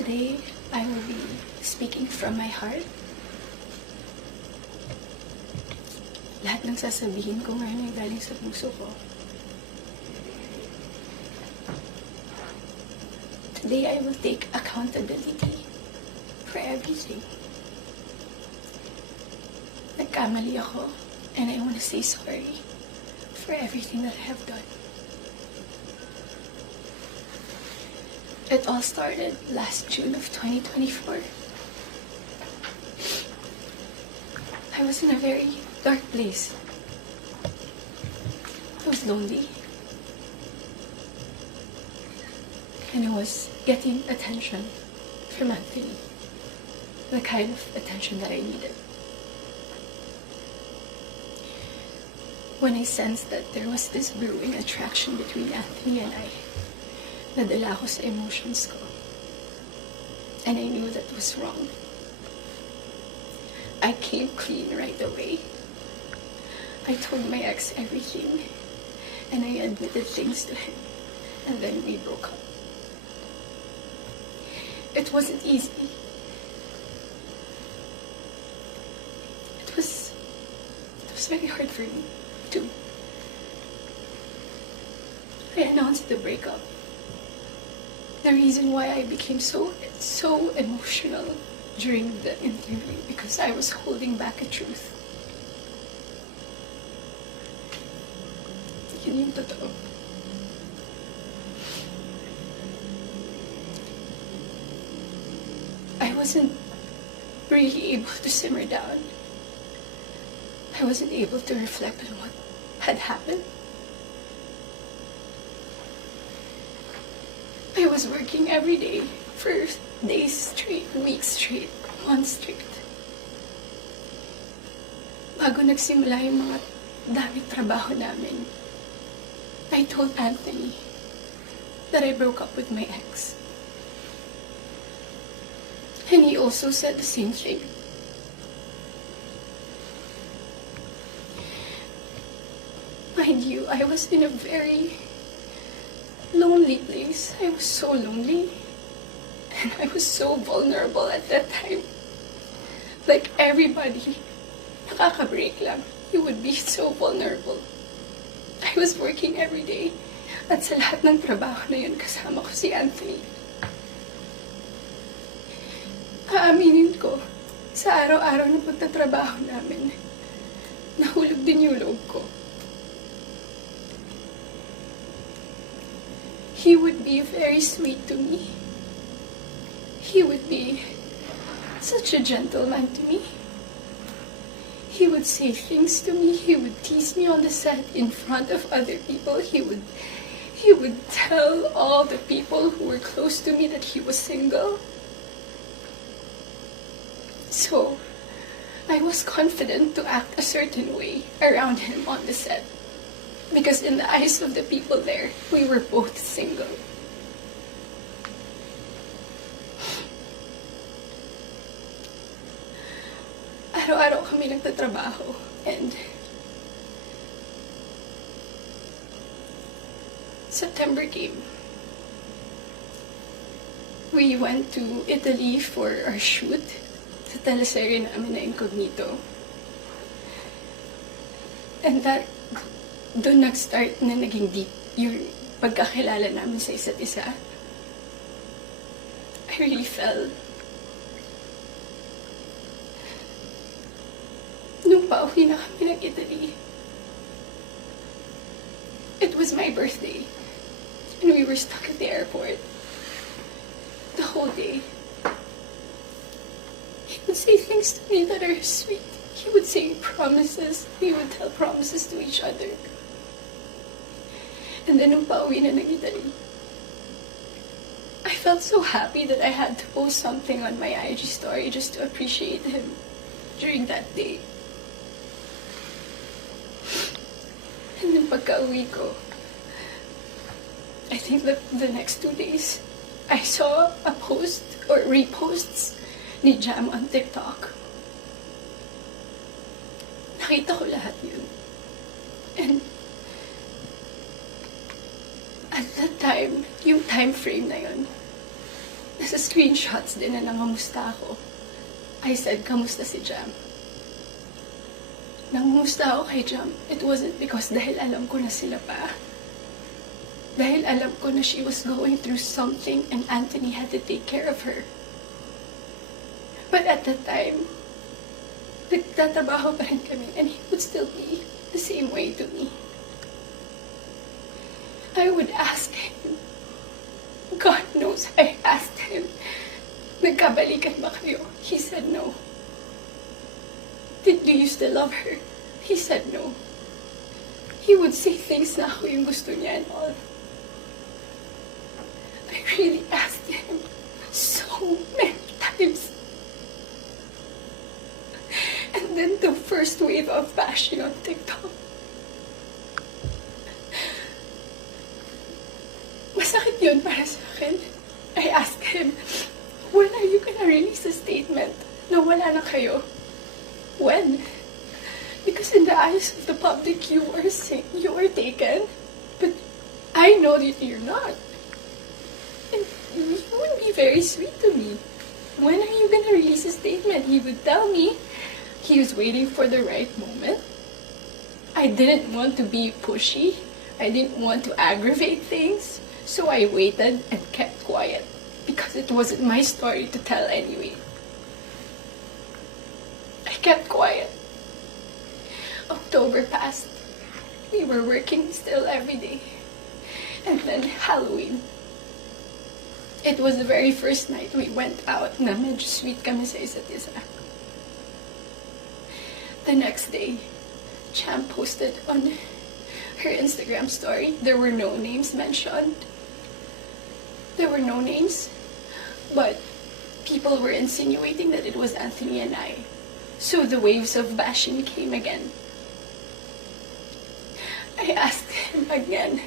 Today, I will be speaking from my heart. Lahat ng sasabihin ko ngayon ay galing sa puso ko. Today, I will take accountability for everything. Nagkamali ako, and I want to say sorry for everything that I have done. It all started last June of 2024. I was in a very dark place. I was lonely. And I was getting attention from Anthony. The kind of attention that I needed. When I sensed that there was this brewing attraction between Anthony and I, nadala ako sa emotions ko. And I knew that was wrong. I came clean right away. I told my ex everything. And I admitted things to him. And then we broke up. It wasn't easy. It was very hard for me, too. I announced the breakup. The reason why I became so emotional during the interview, because I was holding back a truth. Yun yung totoo. I wasn't really able to simmer down. I wasn't able to reflect on what had happened. I was working every day for days straight, weeks straight, months straight. Bago nagsimula yung mga daming trabaho namin, I told Anthony that I broke up with my ex. And he also said the same thing. Mind you, I was in a very lonely place. I was so lonely. And I was so vulnerable at that time. Like everybody, nakaka-break lang. You would be so vulnerable. I was working every day. At sa lahat ng trabaho na yun, kasama ko si Anthony. Aaminin ko, sa araw-araw ng pagtatrabaho namin, nahulog din yung loob ko. He would be very sweet to me. He would be such a gentleman to me. He would say things to me. He would tease me on the set in front of other people. He would tell all the people who were close to me that he was single. So, I was confident to act a certain way around him on the set. Because in the eyes of the people there, we were both single. Araw-araw kami nagtatrabaho, and September came. We went to Italy for our shoot sa teleserye namin na Incognito. And doon nag-start na naging deep yung pagkakilala namin sa isa't isa. I really fell. Nung pauwi na kami ng Italy, it was my birthday. And we were stuck at the airport. The whole day. He would say things to me that are sweet. He would say promises. We would tell promises to each other. And then nung pauwi na ng Italy, I felt so happy that I had to post something on my IG story just to appreciate him during that day. And then pagka-uwi ko, I think that the next 2 days, I saw a post or reposts ni Jam on TikTok. Nakita ko lahat yun. And at that time, yung time frame na yun, Nasa screenshots din na nangamusta ako. I said, kamusta si Jam? Nangamusta ako kay Jam. It wasn't because dahil alam ko na sila pa. Dahil alam ko na she was going through something and Anthony had to take care of her. But at that time, nagtatrabaho pa rin kami and he would still be the same way to me. I would ask him. God knows I asked him, nagkabalikan ba kayo? He said no. Do you still love her? He said no. He would say things na ako yung gusto niya and all. I really asked him so many times. And then the first wave of bashing on TikTok. Masakit yun para sa akin. I asked him, when are you gonna release a statement na wala na kayo? When? Because in the eyes of the public, you are taken. But I know that you're not. And you would be very sweet to me. When are you gonna release a statement? He would tell me he was waiting for the right moment. I didn't want to be pushy. I didn't want to aggravate things. So I waited and kept quiet because it wasn't my story to tell anyway. I kept quiet. October passed. We were working still every day. And then Halloween. It was the very first night we went out na medyo sweet kami sa isa't isa. The next day, Cham posted on her Instagram story. There were no names mentioned. There were no names, but people were insinuating that it was Anthony and I. So the waves of bashing came again. I asked him again,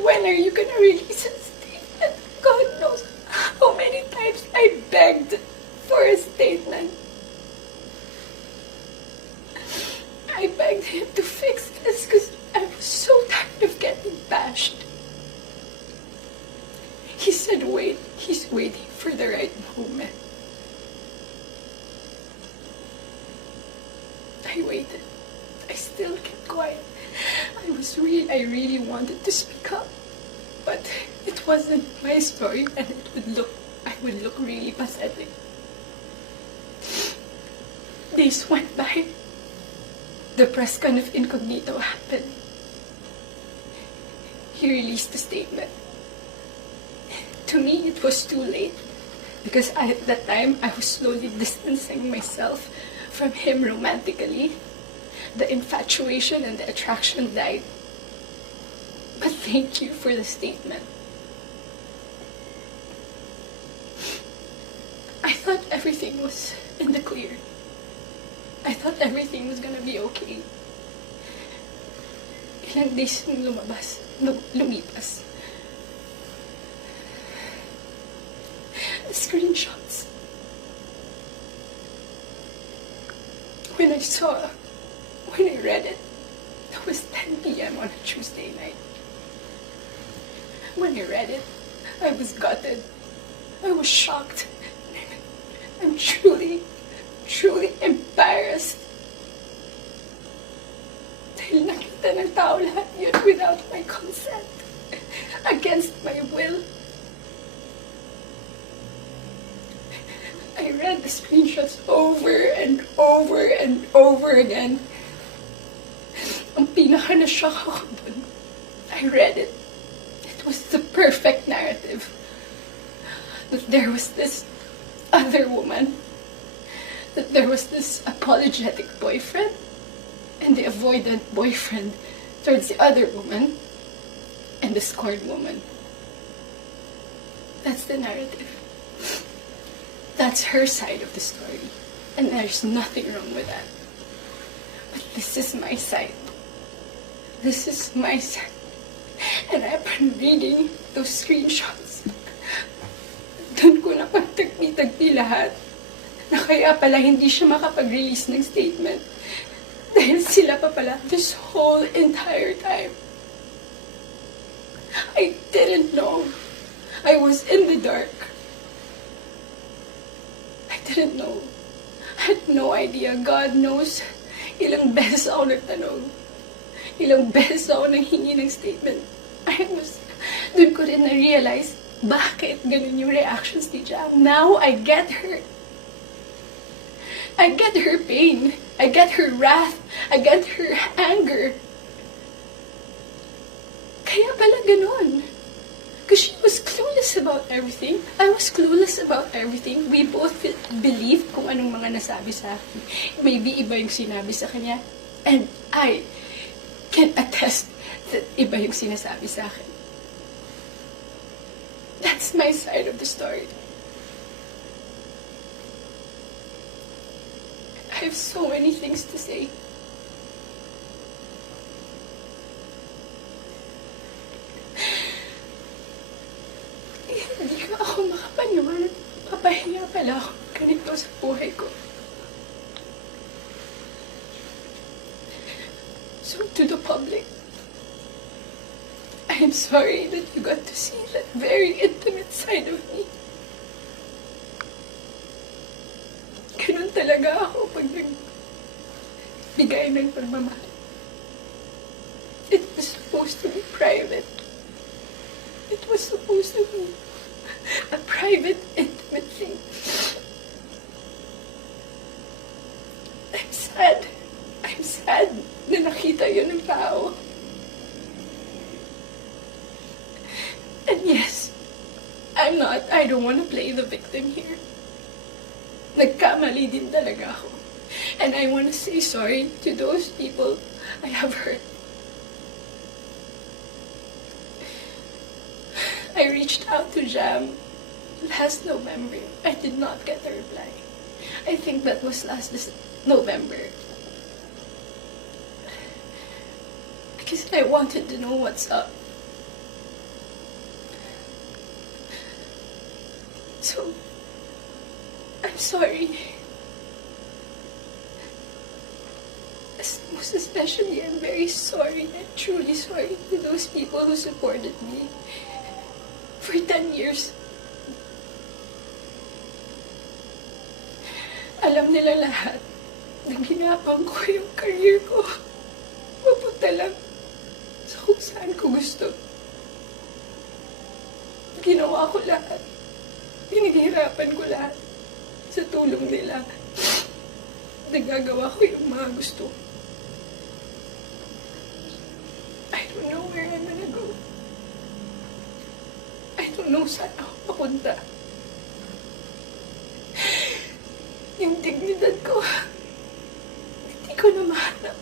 when are you gonna release a statement? God knows how many times I begged for a statement. I begged him to fix this because I was so tired of getting bashed. He said, wait, he's waiting for the right moment. I waited. I still kept quiet. I really wanted to speak up. But it wasn't my story and I would look really pathetic. Days went by. The press con of Incognito happened. He released a statement. To me, it was too late because at that time, I was slowly distancing myself from him romantically. The infatuation and the attraction died. But thank you for the statement. I thought everything was in the clear. I thought everything was gonna be okay. Ilang days nung lumipas. The screenshots. When I read it, it was 10 p.m. on a Tuesday night. When I read it, I was gutted. I was shocked. I'm truly embarrassed. Dahil nakita ng tao lahat yun without my consent. Against my will. I read the screenshots over and over and over again. Ang pinaka-na-shock ako dun. I read it. It was the perfect narrative. That there was this other woman. That there was this apologetic boyfriend. And the avoidant boyfriend towards the other woman. And the scorned woman. That's the narrative. That's her side of the story. And there's nothing wrong with that. But this is my side. This is my side. And I've been reading those screenshots. Doon ko na pagtagpi-tagpi lahat. Na kaya pala hindi siya makapag-release ng statement. Dahil sila pa pala this whole entire time. I didn't know. I was in the dark. didn't know. I had no idea. God knows. Ilang beses ako nagtanong. Ilang beses ako nanghingi ng statement. Doon ko rin na-realize bakit ganun yung reactions ni Jam. Now, I get her. I get her pain. I get her wrath. I get her anger. Kaya pala ganun. Because she was clueless about everything. I was clueless about everything. We both believed kung anong mga nasabi sa akin. Maybe iba yung sinabi sa kanya. And I can attest that iba yung sinasabi sa akin. That's my side of the story. I have so many things to say. Hindi ka ako makapaniwala. Papahiya pala ako ganito sa buhay ko. So to the public, I am sorry that you got to see that very intimate side of me. Ganun talaga ako pag nagbigay ng pagmamahal. It was supposed to be private. It was supposed to be a private, intimate thing. I'm sad. I'm sad na nakita yun ng tao. And yes, I don't want to play the victim here. Nagkamali din talaga ako. And I want to say sorry to those people I have hurt. I reached out to Jam last November. I did not get a reply. I think that was last November. Because I wanted to know what's up. So, I'm sorry. Most especially, I'm very sorry. I'm truly sorry to those people who supported me for 10 years. Alam nila lahat na ginapang ko yung career ko. Mapunta lang sa kung saan ko gusto. Ginawa ko lahat. Pinaghirapan ko lahat sa tulong nila. Nagagawa ko yung mga gusto. I don't know where I'm gonna go. I don't know saan ako papunta. Yung dignidad ko, hindi ko na mahanap.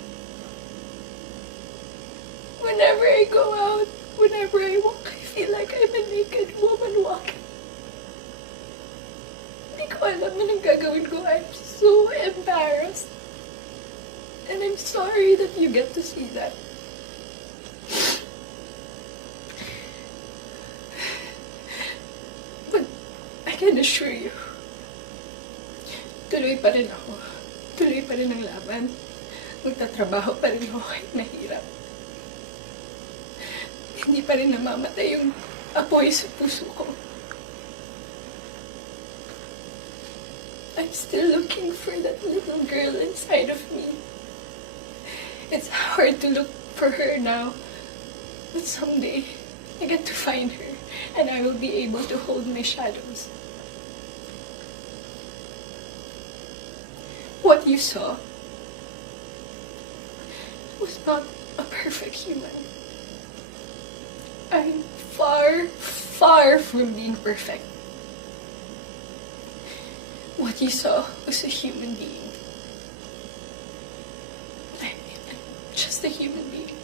Whenever I go out, whenever I walk, I feel like I'm a naked woman walking. Hindi ko alam anong gagawin ko. I'm so embarrassed. And I'm sorry that you get to see that. But I can assure you, tuloy pa rin ako. Tuloy pa rin ang laban. Magtatrabaho pa rin ako kahit mahirap. Hindi pa rin namamatay yung apoy sa puso ko. I'm still looking for that little girl inside of me. It's hard to look for her now, but someday I get to find her and I will be able to hold my shadows. What you saw was not a perfect human. I'm far, far from being perfect. What you saw was a human being. I'm just a human being.